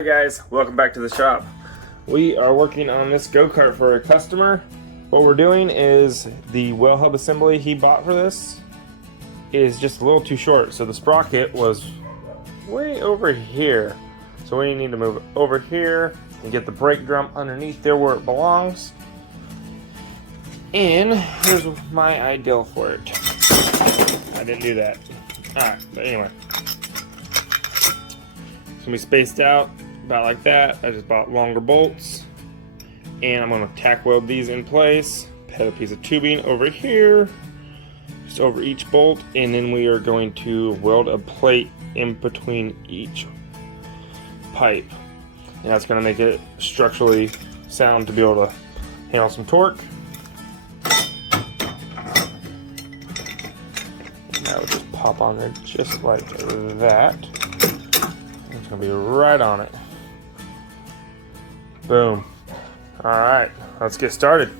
Hey guys, welcome back to the shop. We are working on this go-kart for a customer. What we're doing is the well hub assembly he bought for this is just a little too short, so the sprocket was way over here. So we need to move it over here and get the brake drum underneath there where it belongs. And here's my ideal for it. I didn't do that. Alright, but anyway. It's gonna be spaced out about like that. I just bought longer bolts. And I'm gonna tack weld these in place. Put a piece of tubing over here, just over each bolt, and then we are going to weld a plate in between each pipe. And that's gonna make it structurally sound to be able to handle some torque. That would just pop on there just like that. It's gonna be right on it. Boom. Alright, let's get started.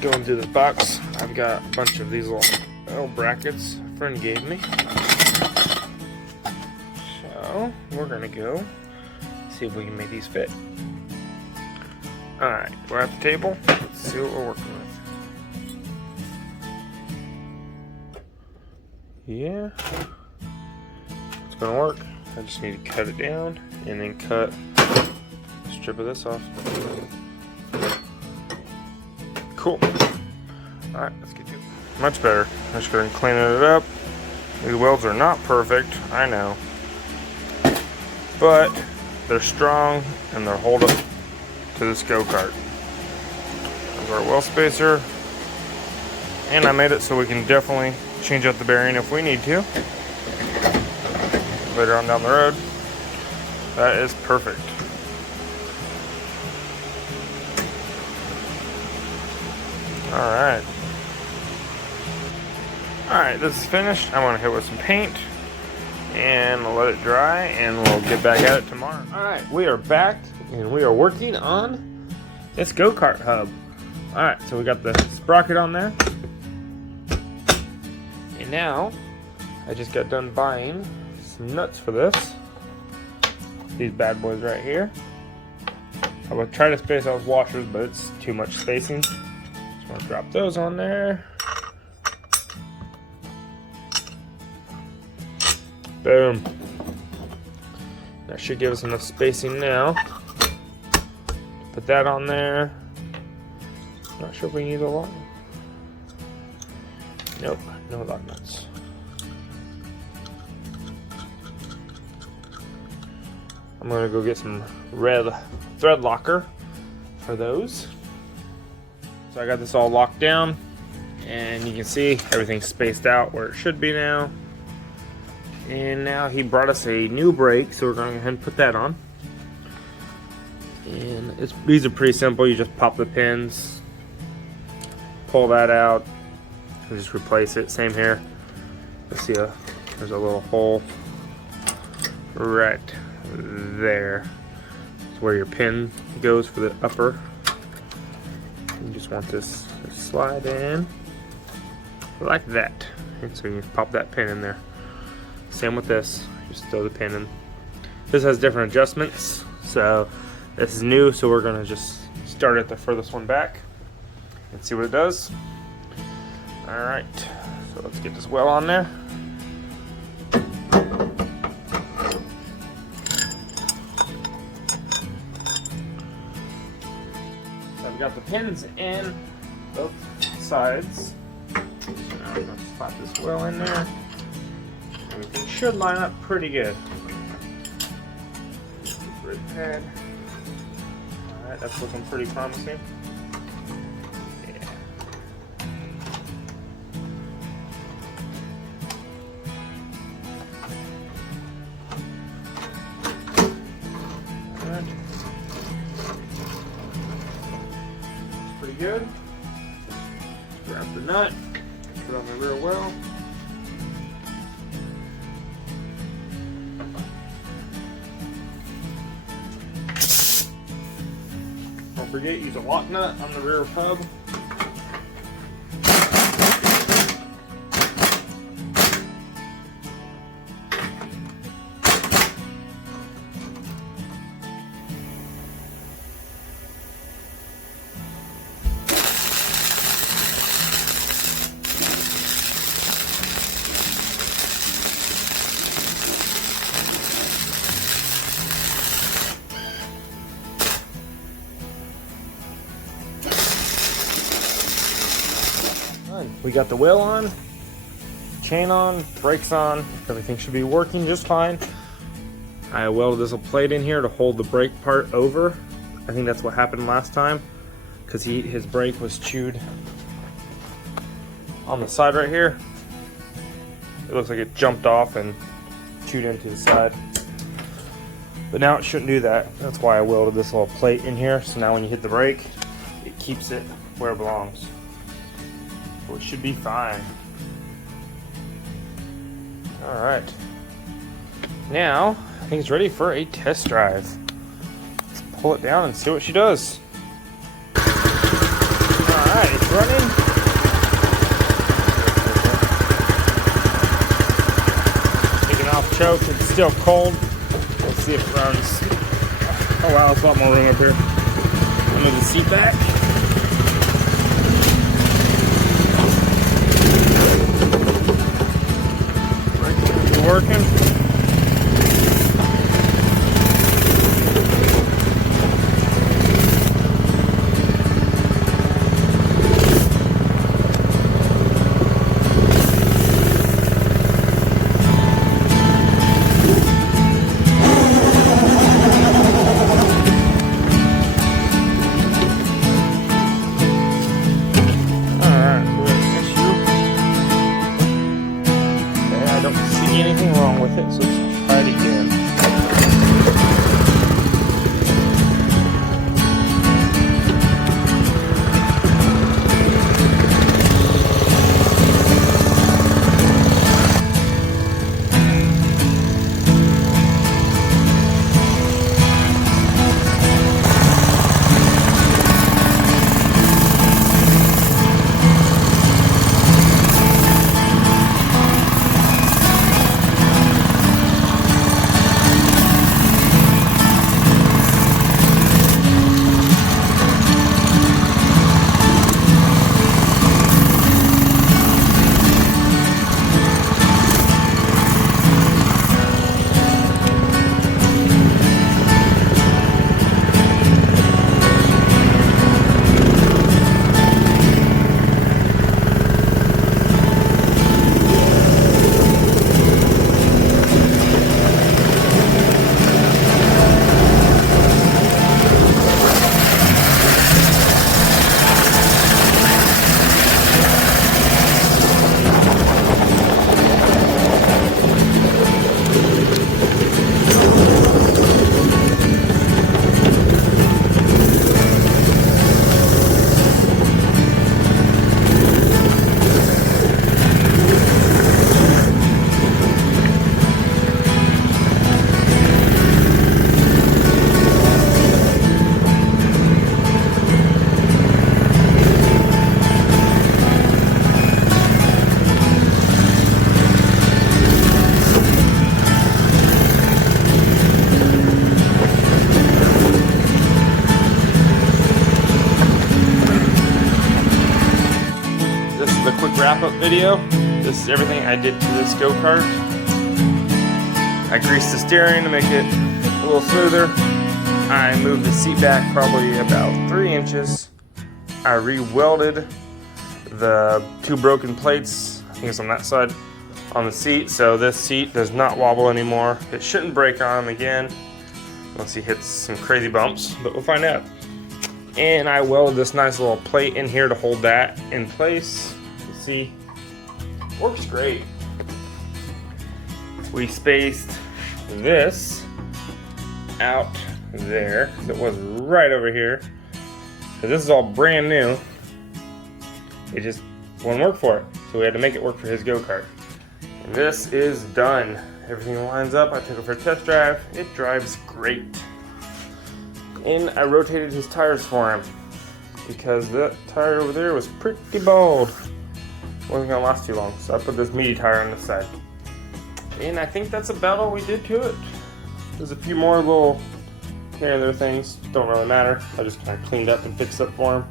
Going through this box, I've got a bunch of these little brackets a friend gave me. So we're gonna go see if we can make these fit. Alright, we're at the table. Let's see what we're working with. Yeah, it's gonna work. I just need to cut it down and then cut a strip of this off. Cool. Alright, let's get to it. Much better. I'm just going to clean it up. These welds are not perfect, I know. But they're strong and they'll hold up to this go-kart. There's our well spacer. And I made it so we can definitely change out the bearing if we need to. Later on down the road. That is perfect. Alright. Alright, this is finished. I'm going to hit it with some paint and let it dry and we'll get back at it tomorrow. Alright, we are back and we are working on this go-kart hub. Alright, so we got the sprocket on there. And now, I just got done buying some nuts for this. These bad boys right here. I will try to space out washers, but it's too much spacing. I'll drop those on there. Boom. That should give us enough spacing now. Put that on there. Not sure if we need a lot. Nope, no lug nuts. I'm gonna go get some red thread locker for those. So I got this all locked down, and you can see everything's spaced out where it should be now. And now he brought us a new brake, so we're going to go ahead and put that on. And these are pretty simple. You just pop the pins, pull that out, and just replace it. Same here. Let's see, there's a little hole right there. It's where your pin goes for the upper. You just want this to slide in like that, and so you pop that pin in there. Same with this, just throw the pin in. This has different adjustments, so this is new, so we're gonna just start at the furthest one back and see what it does. All right, so let's get this well on there. got the pins in both sides. So now let's slap this well in there. Everything should line up pretty good. Brake pad. Alright, that's looking pretty promising. Yeah. Alright. Pretty good. Grab the nut, put it on the rear well. Don't forget, use a lock nut on the rear hub. We got the wheel on, chain on, brakes on, everything should be working just fine. I welded this little plate in here to hold the brake part over. I think that's what happened last time, because his brake was chewed on the side right here. It looks like it jumped off and chewed into the side. But now it shouldn't do that. That's why I welded this little plate in here, so now when you hit the brake, it keeps it where it belongs. So it should be fine. Alright. Now, I think it's ready for a test drive. Let's pull it down and see what she does. Alright, it's running. Taking off choke, it's still cold. Let's see if it runs. Oh wow, there's a lot more room up here. I'll move the seat back. Working. Anything wrong with it, so let's try it again. wrap-up video. This is everything I did to this go-kart. I greased the steering to make it a little smoother. I moved the seat back probably about 3 inches. I re-welded the 2 broken plates, I think it's on that side, on the seat, so this seat does not wobble anymore. It shouldn't break on him again unless he hits some crazy bumps, but we'll find out. And I welded this nice little plate in here to hold that in place. You see, works great. We spaced this out there, because it was right over here. So this is all brand new. It just wouldn't work for it, so we had to make it work for his go-kart. And this is done. Everything lines up. I took it for a test drive. It drives great. And I rotated his tires for him because that tire over there was pretty bald. Wasn't gonna last too long, so I put this meaty tire on the side. And I think that's about all we did to it. There's a few more little here and there things, don't really matter. I just kind of cleaned up and fixed up for him.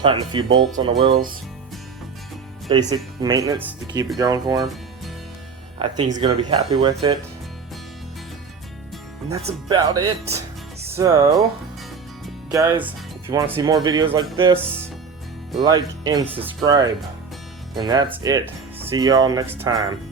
Tightened a few bolts on the wheels. Basic maintenance to keep it going for him. I think he's gonna be happy with it. And that's about it. So, guys, if you want to see more videos like this, like and subscribe. And that's it. See y'all next time.